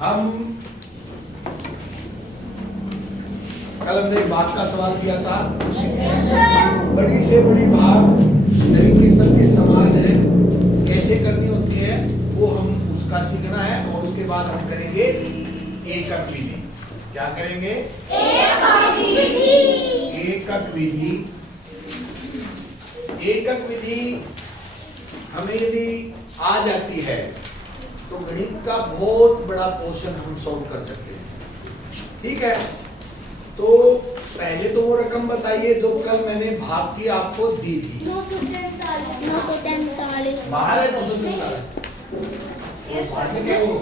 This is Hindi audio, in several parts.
हम कल हमने भाग का सवाल किया था। बड़ी से बड़ी भाग तरीके सबके समान है, कैसे करनी होती है वो हम उसका सीखना है। और उसके बाद हम करेंगे एकक विधि। क्या करेंगे? एकक विधि। एकक विधि हमें यदि आ जाती है तो गणित का बहुत बड़ा पोर्शन हम सॉल्व कर सकते हैं। ठीक है, तो पहले तो वो रकम बताइए जो कल मैंने भाग की आपको दी थी। 943 बाहर है 943। क्या वो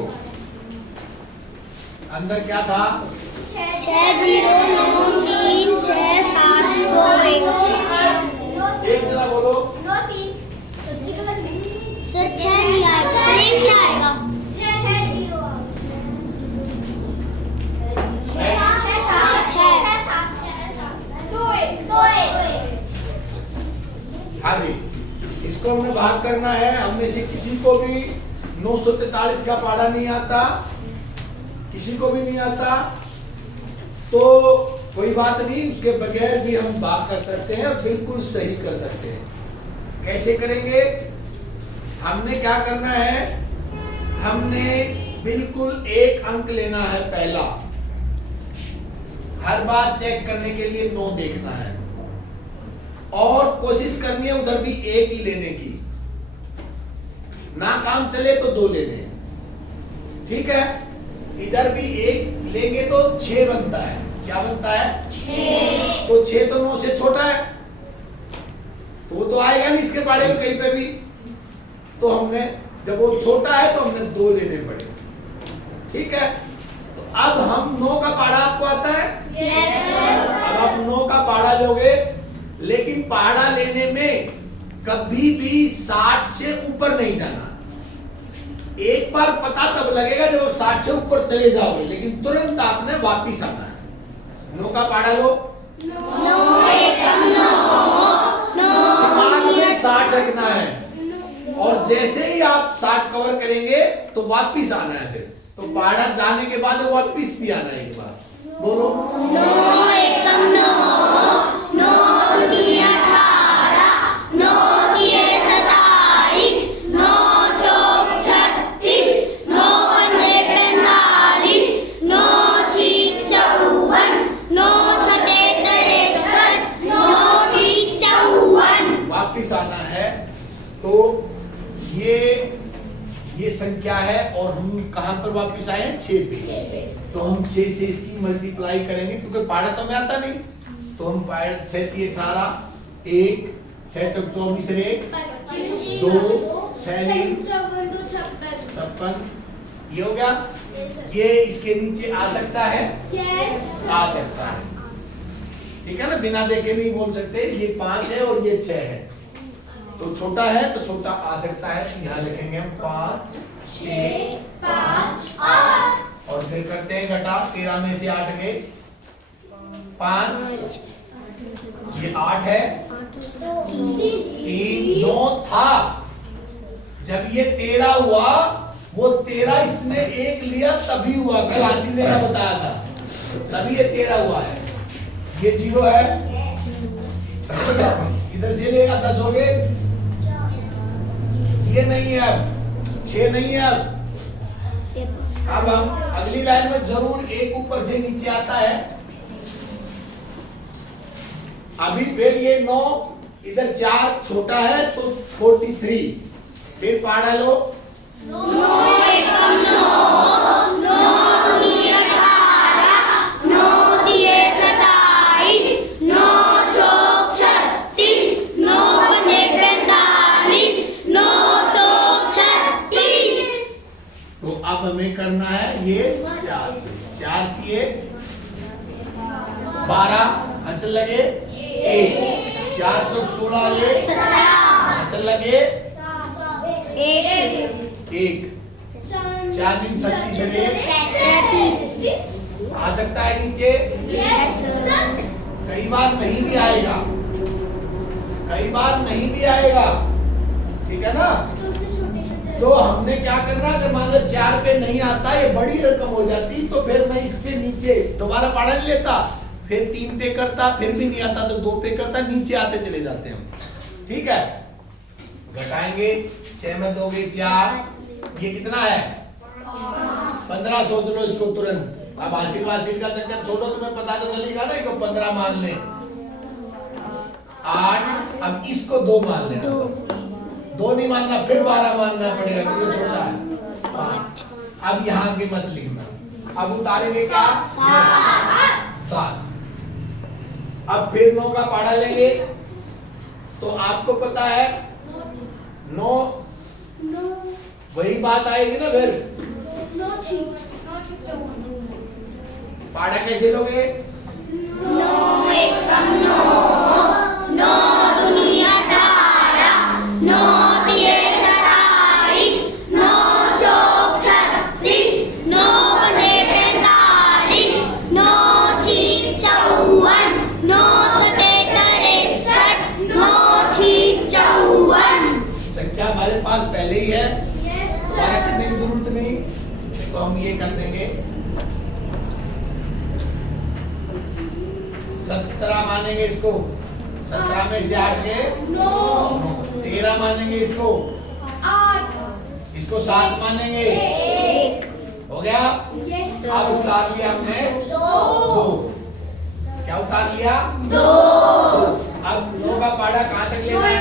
अंदर क्या था? 60936721। एक जरा बोलो। सर 6 नहीं आएगा, सेम 6 आएगा। हाँ जी, इसको हमने भाग करना है। हमने से किसी को भी 943 का पढ़ा नहीं आता, किसी को भी नहीं आता, तो कोई बात नहीं, उसके बगैर भी हम भाग कर सकते हैं और बिल्कुल सही कर सकते हैं। कैसे करेंगे? हमने क्या करना है, हमने बिल्कुल एक अंक लेना है पहला। हर बार चेक करने के लिए 9 देखना है और कोशिश करनी है उधर भी एक ही लेने की। ना काम चले तो 2 लेने। ठीक है, इधर भी एक लेंगे तो 6 बनता है। क्या बनता है? 6। तो 6 तो 9 से छोटा है, तो वो तो आएगा नहीं इसके बारे में कहीं पे भी। तो हमने जब वो छोटा है तो हमने 2 लेने पड़े। ठीक है, तो अब हम 9 का पहाड़ा आपको आता है? अब आप 9 का पहाड़ा लोगे, लेकिन पहाड़ा लेने में कभी भी 60 से ऊपर नहीं जाना। एक बार पता तब लगेगा जब आप 60 से ऊपर चले जाओगे, लेकिन तुरंत आपने वापिस आना है। 9 का पहाड़ा लो। 60 रखना है और जैसे ही आप 60 कवर करेंगे तो वापिस आना है। फिर तो पहाड़ा जाने के बाद वापिस भी आना है। एक बार बोलो। 9 एकम 9, 9 दूनी 18, 9 तिये 27, 9 चौक 36, 9 पंजे 45, 9 छीक 54, 9 सते 63, 9 छीक 54। वापिस आना है। तो ये संख्या है और हम कहां पर वापिस आए हैं? 6 पे। तो हम 6 से इसकी मल्टीप्लाई करेंगे क्योंकि पहाड़ा तो हमें आता नहीं। तो हम 6 3 18, 1 6 चौक 24 1 2 6 56। ये हो गया। ये इसके नीचे आ सकता है? आ सकता है। ठीक है ना, बिना देखे नहीं बोल सकते। ये 5 है और ये 6 है, तो छोटा है तो छोटा आ सकता है। यहाँ लिखेंगे हम 5 6 5 8 और फिर करते हैं घटा। 13 में से 8 गए 5, ये 8 है, 3 9 था। जब ये 13 हुआ, वो 13 इसने 1 लिया तभी हुआ। कल हासिल ने क्या बताया था, तभी ये 13 हुआ है। ये 0 है, इधर से लेगा 10 हो गए। ये नहीं है, अब 6 नहीं है। अब हम अगली लाइन में जरूर एक ऊपर से नीचे आता है। अभी फिर ये 9, इधर 4 छोटा है तो 43। फिर पहाड़ा लो। 9 एकम 9, 9 दूनी 18, 9 तिये 27, 9 चौक 36, 9 पंजे 45, 9 चौक 36। तो अब हमें करना है ये 4 किए 12, हंसल लगे 1, 4 चौक 16 ले 17, हंसल लगे 1 4 दिन 36 है। 33। आ सकता है नीचे? कई बार नहीं भी आएगा, कई बार नहीं भी आएगा। ठीक है ना, तो हमने क्या करना, अगर मान लो 4 पे नहीं आता, ये बड़ी रकम हो जाती, तो फिर मैं इससे नीचे दोबारा पढ़ा नहीं लेता, फिर 3 पे करता, फिर भी नहीं आता तो 2 पे करता, नीचे आते चले जाते हम। ठीक है, घटाएंगे 6 में 2 गई 4, ये कितना है 15। सोच लो इसको तुरंत। अब हासिल वासिल का चक्कर छोड़ो, तुम्हें पता तो चलेगा ना, इसको 15 मान ले 8, अब इसको 2 मान लेना, 2 नहीं मानना, फिर 12 मानना पड़ेगा क्योंकि छोटा है 5। अब यहाँ के मत लिखना, अब उतारेंगे क्या 7। अब फिर 9 का पहाड़ा लेंगे, तो आपको पता है 9, वही बात आएगी ना फिर। पहाड़ा कैसे लोगे, 9 एकम 9, 9 दूनी 18, 9 तिये 27, 9 चौक 36, 9 पने 45, 9 छीक 54, 9 सते 63, 9 छीक 54। संख्या हमारे पास पहले ही है, हमारा करने की जरूरत नहीं, तो हम ये कर देंगे 17 मानेंगे इसको, 17 में से 8 के 9, 13 मानेंगे इसको, 8, इसको 7 मानेंगे, 1 हो गया। अब उतार लिया हमने 2, क्या उतार लिया 2। अब 9 का पहाड़ा कहाँ तक लेना है,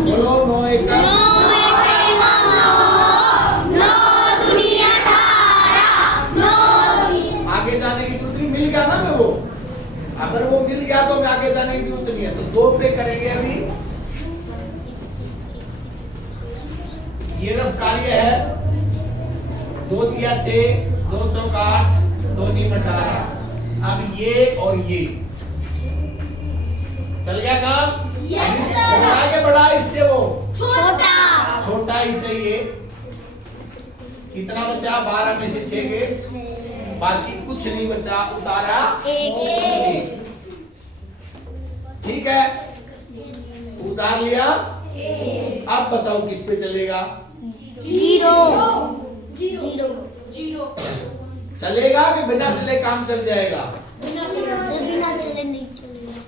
बोलो 9 एकम 9 दूनी 18, 9 आगे जाने की जरूरत नहीं, मिल गया ना मैं वो, अगर वो मिल गया तो मैं आगे जाने की जरूरत नहीं है, तो 2 पे करेंगे अभी। ये रफ कार्य है, 2 तिया 6, 2 चौक 8, 2 नीम 18। अब ये और ये चल गया काम। Yes, अभी sir. छोटा के बड़ा इससे वो छोटा छोटा ही चाहिए। कितना बचा, 12 में से 6 के, बाकी कुछ नहीं बचा, उतारा 1। ठीक है, उतार लिया। अब बताओ किस पे चलेगा, 0 चलेगा कि बिना चले काम चल जाएगा, बिना चले नहीं चलेगा।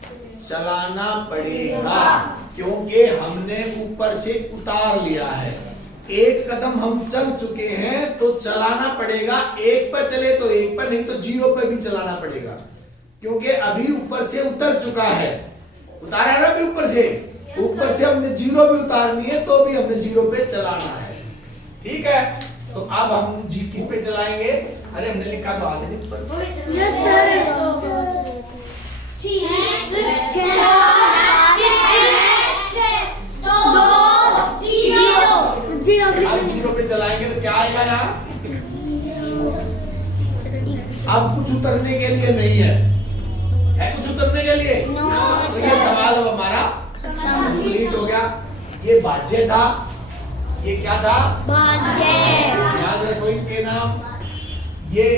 चलाना पड़ेगा, क्योंकि हमने ऊपर से उतार लिया है। एक कदम हम चल चुके हैं तो चलाना पड़ेगा। 1 पर चले तो 1 पर, नहीं तो 0 पर भी चलाना पड़ेगा, क्योंकि अभी ऊपर से उतर चुका है। उतारा ना अभी ऊपर से हमने 0 भी उतारनी है, तो भी हमने 0 पे चलाना है। ठीक है, तो अब हम जी किस पे चलाएंगे, अरे हमने लिखा तो आधे नहीं पर। Yes sir. अब 0 पे चलाएंगे तो क्या आएगा यहाँ, अब कुछ उतरने के लिए नहीं है कुछ उतरने के लिए, तो ये सवाल अब हमारा कंप्लीट हो गया। ये भाज्य था, ये क्या था, याद रखो इनके नाम, ये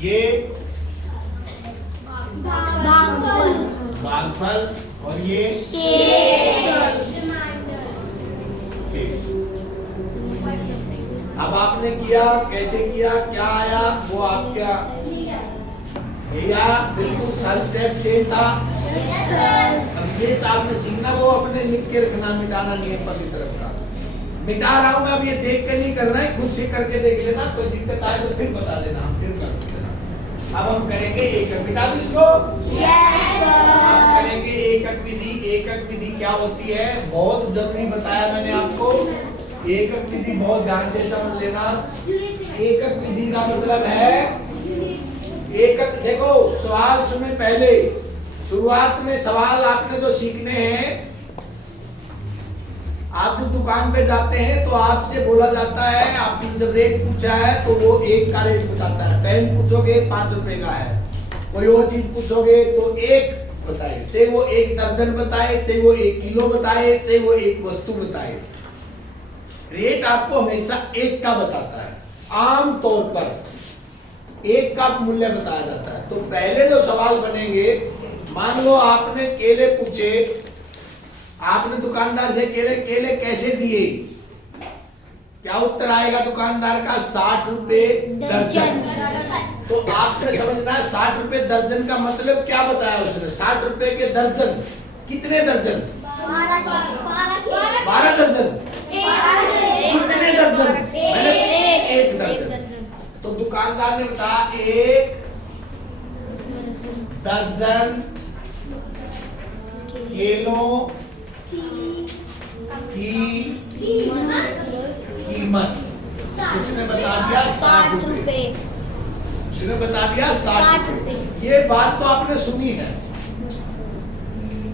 ये भागफल और ये अब आपने किया, कैसे किया, क्या आया, वो आपका भैया बिल्कुल हर स्टेप सेम था। अब ये तो आपने सीखना, वो अपने लिख के रखना, मिटाना नहीं है पहली तरफ का। मिटा रहा हूं मैं, अब ये देख कर नहीं करना है, खुद से करके देख लेना, कोई दिक्कत आए तो फिर बता देना, हम फिर कर देना। अब हम करेंगे एकक, मिटा दो इसको। हम करेंगे एकक विधि। एकक विधि क्या होती है, बहुत जरूरी बताया मैंने आपको। एकक विधि बहुत ध्यान से समझ लेना। एकक विधि का मतलब है एकक, देखो सवाल सुने पहले, शुरुआत में सवाल आपने जो सीखने हैं, आप जब दुकान पे जाते हैं तो आपसे बोला जाता है, आपने जब रेट पूछा है तो वो 1 का रेट बताता है। पेन पूछोगे 5 रुपए का है, कोई और चीज पूछोगे तो 1 बताए, चाहे वो 1 दर्जन बताए, चाहे वो 1 किलो बताए, चाहे वो 1 वस्तु बताए, रेट आपको हमेशा 1 का बताता है। आम तौर पर 1 का मूल्य बताया जाता है। तो पहले जो सवाल बनेंगे, मान लो आपने केले पूछे, आपने दुकानदार से केले केले कैसे दिए, क्या उत्तर आएगा दुकानदार का? 60 रुपए दर्जन। तो आपने समझना है 60 रुपए दर्जन का मतलब क्या बताया उसने? 60 रुपए के दर्जन, कितने दर्जन? 12 दर्जन। कितने दर्जन? मैंने 1 दर्जन। तो दुकानदार ने बताया 1 दर्जन केलों की कीमत उसने बता दिया 60 रुपए। उसने बता दिया 60 रुपए। ये बात तो आपने सुनी है।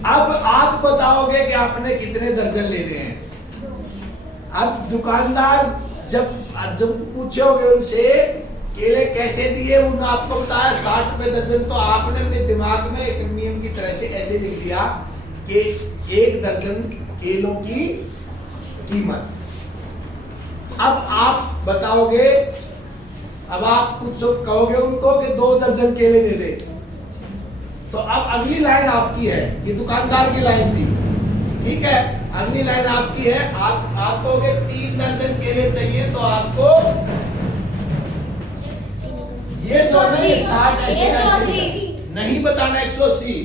अब आप बताओगे कि आपने कितने दर्जन लेने हैं। अब दुकानदार जब पूछोगे उनसे केले कैसे दिए, उन्होंने आपको बताया 60 रुपए दर्जन, तो आपने अपने दिमाग में एक नियम की तरह से ऐसे लिख दिया कि 1 दर्जन केलों की कीमत। अब आप बताओगे, अब आप कहोगे उनको कि 2 दर्जन केले दे दे। तो अब अगली लाइन आपकी है, ये दुकानदार की लाइन थी, ठीक है। अगली लाइन आपकी है, आप कहोगे 3 दर्जन केले चाहिए, तो आपको ये जो है 60 ऐसे नहीं बताना 180,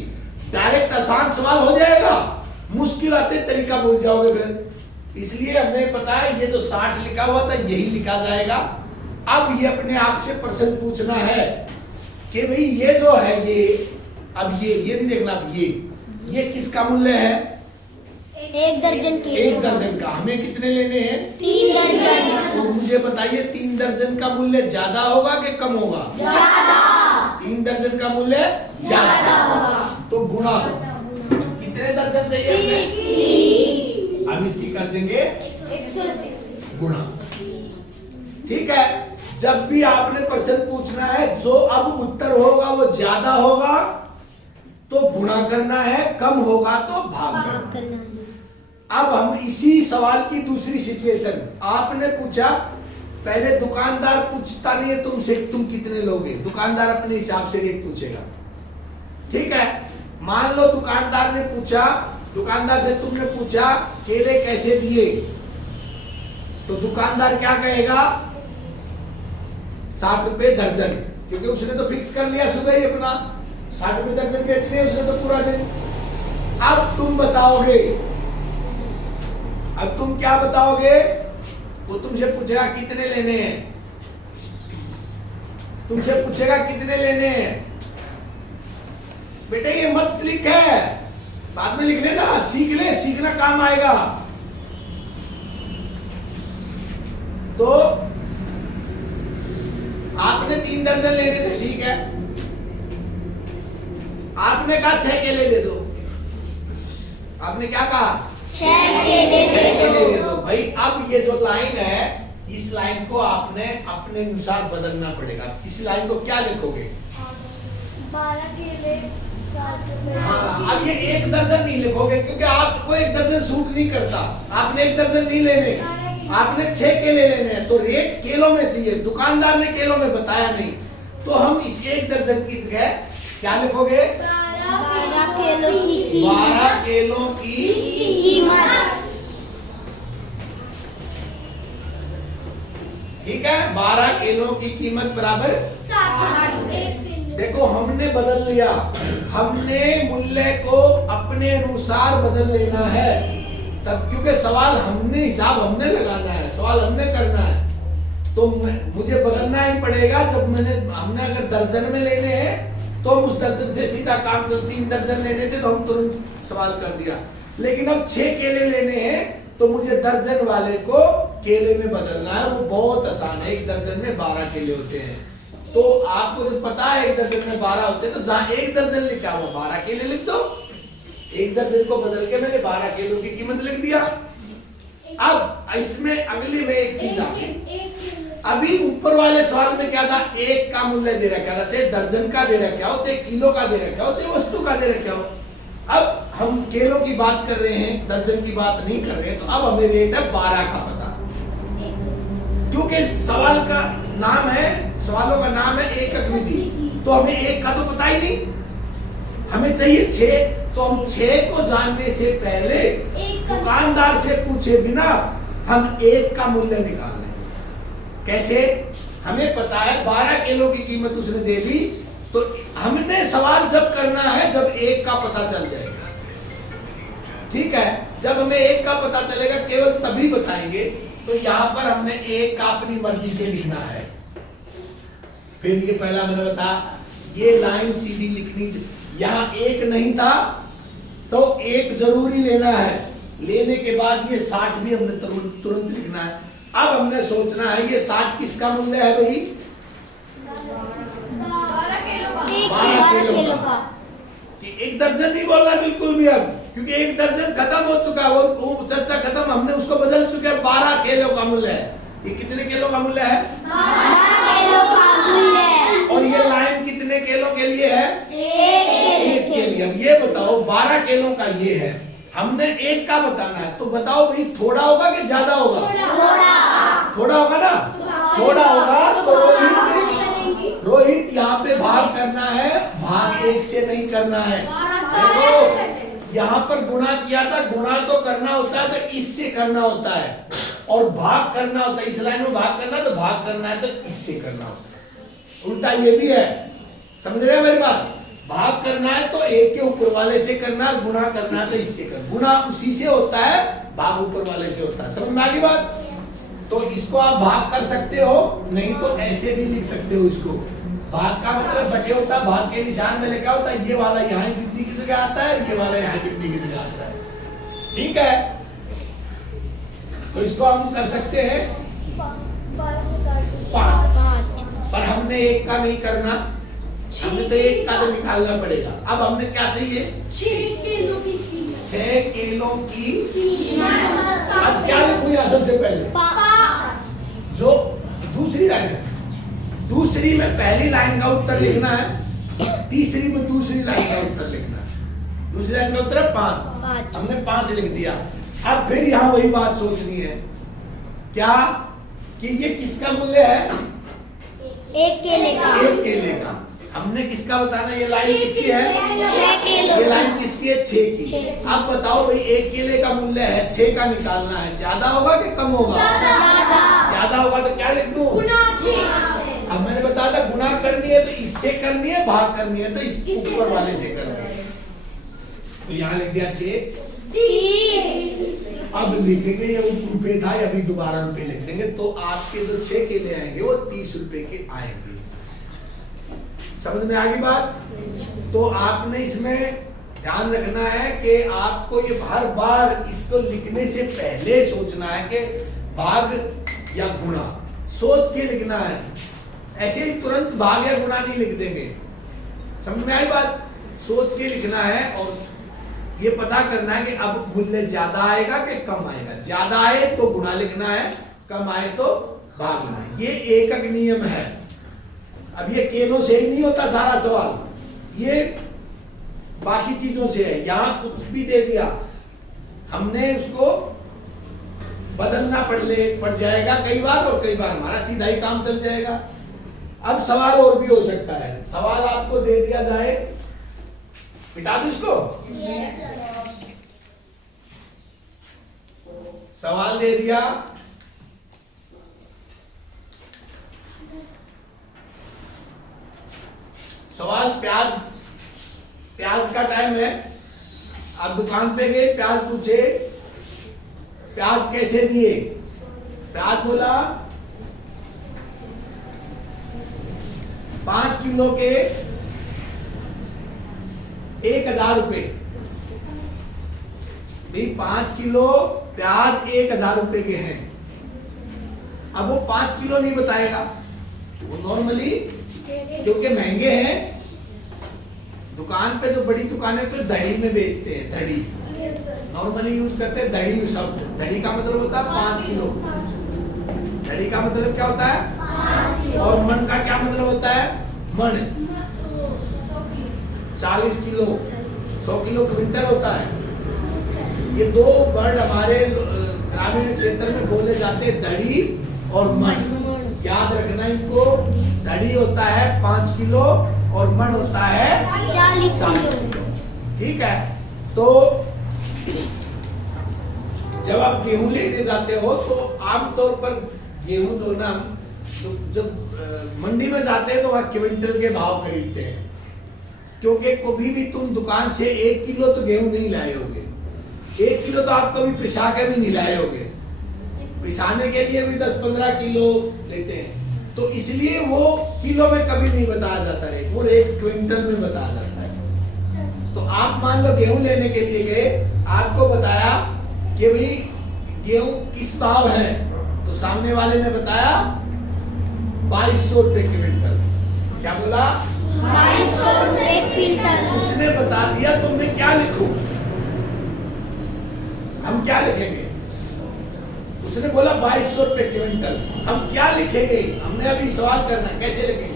डायरेक्ट आसान सवाल हो जाएगा, मुश्किल आते तरीका भूल जाओगे फिर। इसलिए हमें पता है ये जो 60 लिखा हुआ था यही लिखा जाएगा। अब ये अपने आप से प्रश्न पूछना है कि भाई ये जो है ये, अब ये नहीं देखना, अब ये किसका मूल्य है? 1 दर्जन के। 1 दर्जन का। हमें कितने लेने हैं? 3 दर्जन। तो मुझे बताइए 3 दर्जन का मूल्य ज्यादा होगा कि कम होगा? ज्यादा। 3 दर्जन का मूल्य ज्यादा होगा, तो गुणा। कितने दर्जन चाहिए हमें? अब इसकी कर देंगे गुणा, ठीक है। जब भी आपने प्रश्न पूछना है, जो अब उत्तर होगा वो ज्यादा होगा तो गुणा करना है, कम होगा तो भाग करना है। अब हम इसी सवाल की दूसरी सिचुएशन, आपने पूछा, पहले दुकानदार पूछता नहीं है तुमसे तुम कितने लोगे, दुकानदार अपने हिसाब से रेट पूछेगा, ठीक है। मान लो दुकानदार ने पूछा, दुकानदार से तुमने पूछा केले कैसे दिए, तो दुकानदार क्या कहेगा? 60 रुपए दर्जन, क्योंकि उसने तो फिक्स कर लिया सुबह ही अपना 60 रुपए दर्जन बेचने, उसने तो पूरा दिन। अब तुम बताओगे, अब तुम क्या बताओगे? वो तुमसे पूछेगा कितने लेने हैं, तुमसे पूछेगा कितने लेने हैं। बेटे ये मत लिख है, बाद में लिख लेना, सीख ले, सीखना काम आएगा। तो आपने 3 दर्जन लेने थे, ठीक है। आपने कहा 6 केले दे दो। आपने क्या कहा? 6 केले दे दो। भाई अब ये जो लाइन है, इस लाइन को आपने अपने अनुसार बदलना पड़ेगा। इस लाइन को क्या लिखोगे? 12 केले 7 रुपए। हाँ, अब ये 1 दर्जन नहीं लिखोगे, क्योंकि आपको 1 दर्जन सूट नहीं करता। आपने 1 दर्जन नहीं लेने, आपने 6 केले लेने हैं, तो रेट केलों में चाहिए। दुकानदार ने केलों में बताया नहीं, तो हम इस 1 दर्जन की जगह क्या लिखोगे? 12 केलों की कीमत। 12 केलों की कीमत, ठीक है। 12 केलों की कीमत बराबर 60 रुपए। देखो हमने बदल लिया, हमने मूल्य को अपने अनुसार बदल लेना है तब, क्योंकि सवाल हमने हिसाब हमने लगाना है, सवाल हमने करना है, तो मुझे बदलना ही पड़ेगा। जब हमने अगर दर्जन में लेने हैं तो हम उस दर्जन से सीधा काम कर, 3 दर्जन लेने थे तो हम तुरंत सवाल कर दिया। लेकिन अब 6 केले लेने हैं तो मुझे दर्जन वाले को केले में बदलना है, वो बहुत आसान है। 1 दर्जन में 12 केले होते हैं, तो आपको जब पता है 1 दर्जन में 12 होते हैं, तो जहां 1 दर्जन लिखा हुआ 12 केले लिख दो। 1 दर्जन को बदल के मैंने 12 केलों की कीमत लिख दिया। अब इसमें अगली में एक चीज आ गई। अभी ऊपर वाले सवाल में क्या था? 1 का मूल्य दे रखा था, चाहे दर्जन का दे रखा हो, चाहे किलो का दे रखा हो, चाहे वस्तु का दे रखा हो। अब हम केलों की बात कर रहे हैं, दर्जन की बात नहीं कर रहे हैं, तो अब हमें रेट है 12 का पता, क्योंकि सवाल का नाम है, सवालों का नाम है एकक विधि, तो हमें 1 का तो पता ही नहीं, हमें चाहिए 6, तो हम 6 को जानने से पहले दुकानदार से पूछे बिना हम 1 का मूल्य निकाल लें। कैसे? हमें पता है 12 किलो की कीमत उसने दे दी, तो हमने सवाल जब करना है जब 1 का पता चल जाएगा। ठीक है, जब हमें 1 का पता चलेगा केवल तभी बताएंगे। तो यहां पर हमने 1 का अपनी मर्जी से लिखना है। फिर ये पहला मैंने बताया, ये लाइन सीधी लिखनी, यहां 1 नहीं था तो 1 जरूरी लेना है। लेने के बाद ये 60 भी हमने तुरंत लिखना है। अब हमने सोचना है ये 60 किसका मूल्य है भाई? 12 किलो का। 1 दर्जन नहीं बोलना बिल्कुल भी अब, क्योंकि 1 दर्जन खत्म हो चुका है, वो चर्चा खत्म, हमने उसको बदल चुके हैं। 12 किलो का मूल्य है। ये कितने किलो का मूल्य है? 12 किलो का मूल्य। और ये लाइन कितने किलो के लिए है? 1 के लिए। अब ये बताओ 12 किलो का ये है, हमने 1 का बताना है, तो बताओ भाई थोड़ा होगा कि ज्यादा होगा? थोड़ा होगा ना? थोड़ा होगा तो रोहित यहाँ पे भाग करना है, भाग 1 से नहीं करना है। देखो यहाँ पर गुणा किया था, गुणा तो करना होता है तो इससे करना होता है, और भाग करना होता है, इस लाइन में भाग करना तो भाग करना है तो इससे करना होता है। उल्टा ये भी है, समझ रहे हैं मेरी बात? भाग करना है तो 1 के ऊपर वाले से करना है, गुणा करना है तो इससे करना। गुणा उसी से होता है, भाग ऊपर वाले से होता है। समझ में आ गई बात? तो इसको आप भाग कर सकते हो, नहीं तो ऐसे भी लिख सकते हो इसको। भाग का मतलब बटे होता है, भाग के निशान में लिखा होता है, ये वाला यहाँ बिंदी की जगह आता है, ये वाला यहाँ बिंदी की जगह आता है। ठीक है, तो इसको हम कर सकते हैं 5, पर हमने 1 का नहीं करना, हमें तो 1 का तो निकालना पड़ेगा। अब हमने क्या चाहिए? 6 किलो की। अब क्या लिखूं यहाँ सबसे पहले? जो दूसरी लाइन है, दूसरी में पहली लाइन का उत्तर लिखना है, तीसरी में दूसरी लाइन का उत्तर लिखना है। दूसरी लाइन का उत्तर है 5, हमने 5 लिख दिया। अब फिर यहाँ वही बात सोचनी है, क्या कि ये किसका मूल्य है? 1 केले का। 1 केले का। हमने किसका बताना है? ये लाइन किसकी है? 6 किलो। ये लाइन किसकी है? 6 की। अब बताओ भाई 1 केले का मूल्य है, 6 का निकालना है, ज्यादा होगा कि कम होगा? ज्यादा होगा तो क्या लिख दूं? अब मैंने बताया था गुणा करनी है तो इससे करनी है, भाग करनी है तो इस ऊपर वाले से करनी है। तो यहाँ लिख दिया 6। अब लिखेंगे ये रुपए था, अभी दोबारा रुपए लिख देंगे, तो आपके जो 6 केले आएंगे वो 30 रुपए के आएंगे। समझ में आ गई बात? तो आपने इसमें ध्यान रखना है कि आपको ये हर बार इसको लिखने से पहले सोचना है कि भाग या गुणा, सोच के लिखना है। ऐसे ही तुरंत भाग या गुणा नहीं लिख देंगे। समझ में आई बात? सोच के लिखना है और ये पता करना है कि अब मूल्य ज्यादा आएगा कि कम आएगा। ज्यादा आए तो गुणा लिखना है, कम आए तो भाग लिखना है। ये एकक नियम है। अब ये केलों से ही नहीं होता सारा सवाल, ये बाकी चीजों से है। यहां कुछ भी दे दिया, हमने उसको बदलना पड़ जाएगा कई बार, और कई बार हमारा सीधा ही काम चल जाएगा। अब सवाल और भी हो सकता है। सवाल आपको दे दिया जाए, मिटा दो इसको। सवाल दे दिया, सवाल प्याज का टाइम है, आप दुकान पे गए, प्याज पूछे प्याज कैसे दिए? प्याज बोला 5 किलो के 1000 रुपए। 5 किलो प्याज 1000 रुपए के हैं। अब वो 5 किलो नहीं बताएगा, वो नॉर्मली क्योंकि महंगे हैं, दुकान पे जो बड़ी दुकानें तो धड़ी में बेचते हैं, धड़ी नॉर्मली यूज करते हैं। धड़ी शब्द, धड़ी का मतलब होता है 5 किलो। धड़ी का मतलब क्या होता है? और मन का क्या मतलब होता है? मन। 40 किलो, 100 किलो क्विंटल होता है। ये 2 वर्ड हमारे ग्रामीण क्षेत्र में बोले जाते हैं, धड़ी और मन। याद रखना इनको। धड़ी होता है 5 किलो और मन होता है 40 किलो। ठीक है। तो जब आप गेहूं लेने जाते हो तो आमतौर पर गेहूं जो ना, तो जब मंडी में जाते हैं तो वहां क्विंटल के भाव खरीदते हैं, क्योंकि कभी भी तुम दुकान से 1 किलो तो गेहूं नहीं लाए होगे, 1 किलो तो आप कभी पिसा के भी नहीं लाए होगे, पिसाने के लिए भी 10-15 किलो लेते हैं, तो इसलिए वो किलो में कभी नहीं बताया जाता रेट, वो रेट क्विंटल में बताया जाता है। तो आप मान लो गेहूं लेने के लिए गए, आपको बताया कि भाई गेहूं किस भाव है, तो सामने वाले ने बताया 2200 रुपए क्विंटल। क्या बोला? 2200 रुपए क्विंटल। उसने बता दिया, तो मैं क्या लिखूं? हम क्या लिखेंगे? उसने बोला 2200 रुपए क्विंटल, हम क्या लिखेंगे? हमने अभी सवाल करना है, कैसे लिखेंगे?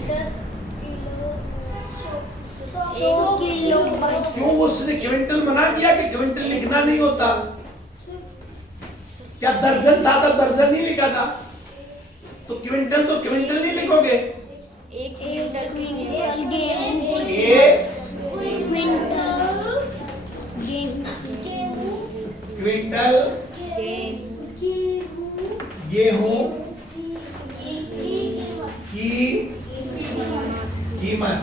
1 किलो। क्यों उसने क्विंटल मना किया कि क्विंटल लिखना नहीं होता? क्या दर्जन था तब दर्जन नहीं लिखा था? तो क्विंटल नहीं लिखोगे। एक क्विंटल गेहूं। एक क्विंटल गेहूं की कीमत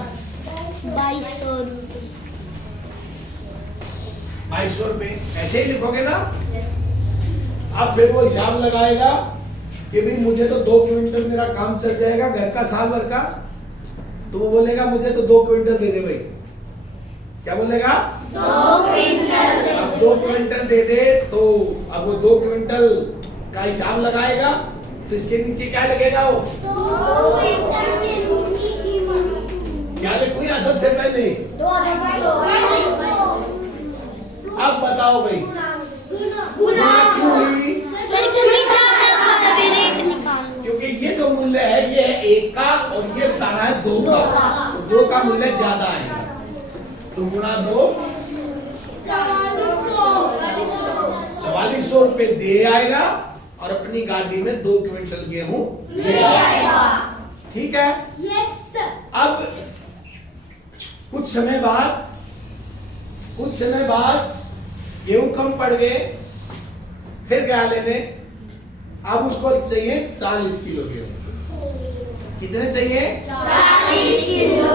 2200 रुपए। 2200 रुपए, ऐसे ही लिखोगे ना। अब फिर वो हिसाब लगाएगा कि भाई मुझे तो 2 क्विंटल मेरा काम चल जाएगा घर का, साल भर का, तो वो बोलेगा मुझे तो 2 क्विंटल दे दे भाई। क्या बोलेगा? 2 क्विंटल। अब 2 क्विंटल दे दे, तो अब वो 2 क्विंटल का हिसाब लगाएगा, तो इसके नीचे क्या लगेगा? वो 2 क्विंटल गेहूं की कीमत क्या लिखूं या सबसे पहले? 2200। अब बताओ भाई, गुना क्यों हुई? क्योंकि ये जो मूल्य है ये है 1 का और ये बताना है 2 का, तो 2 का मूल्य ज्यादा है, तो गुणा 2 4400 रुपए दे आएगा और अपनी गाड़ी में 2 क्विंटल गेहूं ले आएगा। ठीक है। अब कुछ समय बाद गेहूं कम पड़ गए, फिर क्या लेने? अब उसको चाहिए 40 किलो गेहूं। कितने चाहिए? 40 किलो।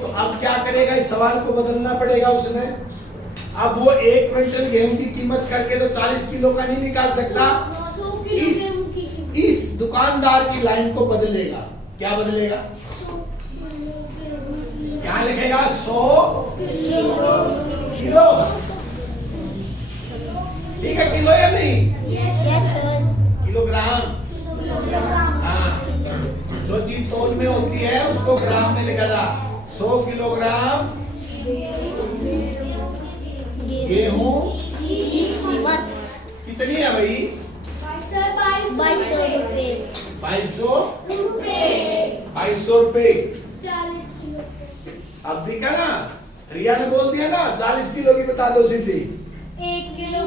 तो अब क्या करेगा? इस सवाल को बदलना पड़ेगा उसने। अब वो 1 क्विंटल गेहूं की कीमत करके तो 40 किलो का नहीं निकाल सकता, इस दुकानदार की लाइन को बदलेगा। क्या बदलेगा? क्या लिखेगा? 100 किलो। ठीक है, किलो या नहीं? किलोग्राम। हाँ, जो चीज तौल में होती है उसको ग्राम में लिखा था। 100 किलोग्राम गेहूं कीमत कितनी है भाई? 2200 रुपए। 2200 रुपए। अब देखा ना, रिया ने बोल दिया ना 40 किलो की बता दो सीधी। 1 किलो।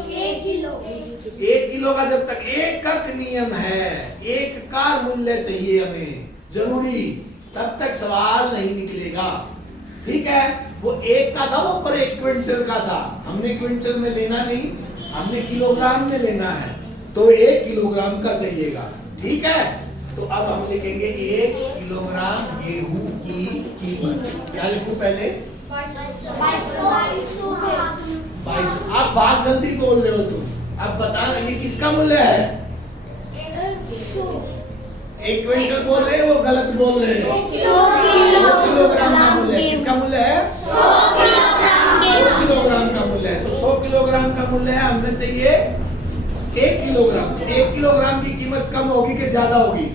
1 किलो का जब तक एकक नियम है, एक का मूल्य चाहिए हमें जरूरी, तब तक सवाल नहीं निकलेगा। ठीक है। वो 1 का था, वो पर 1 क्विंटल का था, हमने क्विंटल में लेना नहीं, हमने किलोग्राम में लेना है, तो 1 किलोग्राम का चाहिएगा। ठीक है। तो अब हम लिखेंगे 1 किलोग्राम गेहूं की कीमत। क्या लिखूं पहले? 2200। आप बात जल्दी बोल रहे हो तुम। अब बता रहे ये किसका मूल्य है? 1 क्विंटल बोल रहे, वो गलत बोल रहे हैं। 100 किलोग्राम का मूल्य है। किसका मूल्य है? 100 किलोग्राम का मूल्य है। तो 100 किलोग्राम का मूल्य है, हमने चाहिए 1 किलोग्राम। 1 किलोग्राम की कीमत कम होगी कि ज्यादा होगी?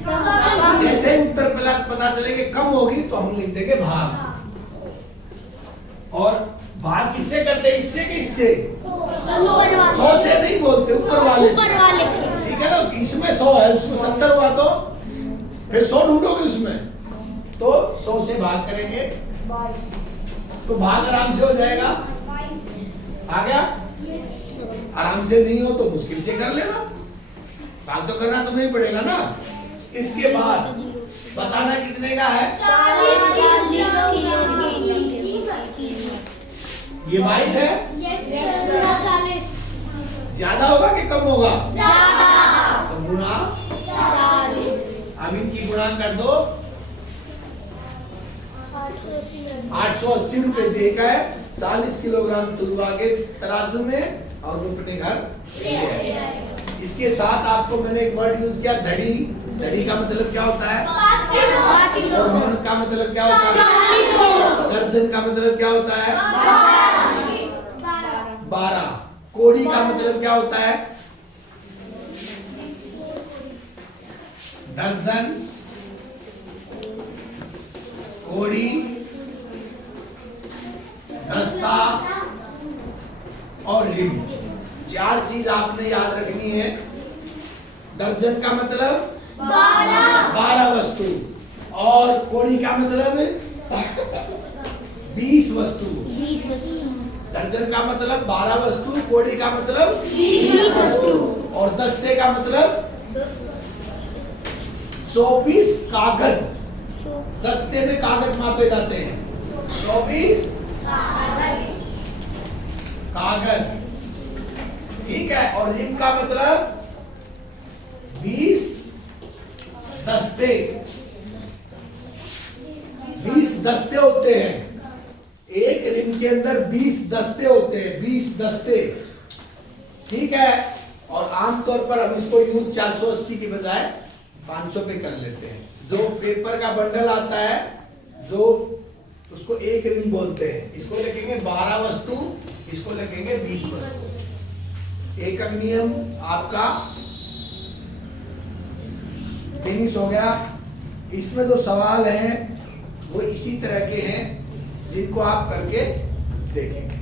जैसे ही उत्तर पता चलेगा कम होगी तो हम लिख देंगे भाग। और भाग किससे करते हैं? इससे कि इससे? 100 से नहीं बोलते, ऊपर वाले से। ठीक है ना। इसमें 100 है, उसमें 70 हुआ तो फिर 100 ढूंढोगे उसमें, तो 100 से भाग करेंगे तो भाग आराम से हो जाएगा। आ गया? आराम से नहीं हो तो मुश्किल से कर लेना, भाग तो करना तो नहीं पड़ेगा ना। इसके बाद बताना कितने का है? 40 किलो। ये 22 है। चालीस ज्यादा होगा कि कम होगा? ज्यादा तो गुणा, 40 अब इनकी गुणा कर दो। 880 रुपए देकर 40 किलोग्राम तुलवा के तराजू में और वो अपने घर ले आए। इसके साथ आपको मैंने एक वर्ड यूज किया, धड़ी। धड़ी का मतलब क्या होता है? 5 किलो और मन का मतलब क्या होता है? 40 किलो दर्जन का मतलब क्या होता है? 12। कोड़ी का मतलब क्या होता है? दर्जन, कोड़ी, दस्ता और रिम। 4 चीज आपने याद रखनी है। दर्जन का मतलब 12 वस्तु, और कोड़ी का मतलब 20 वस्तु। दर्जन का मतलब 12 वस्तु, कोड़ी का मतलब 20 वस्तु और दस्ते का मतलब 24 कागज। दस्ते में कागज मापे जाते हैं। 24 कागज, ठीक है। और रिम का मतलब 20 दस्ते। 20 दस्ते होते हैं। एक रिम के अंदर 20 दस्ते होते हैं, 20 दस्ते, ठीक है। और आमतौर पर हम इसको यूज 480 की बजाय 500 पे कर लेते हैं। जो पेपर का बंडल आता है, जो उसको एक रिम बोलते हैं, इसको लिखेंगे 12 वस्तु, इसको लिखेंगे 20 वस्तु। एकक नियम आपका फिनिश हो गया। इसमें जो सवाल हैं वो इसी तरह के हैं जिनको आप करके देखेंगे।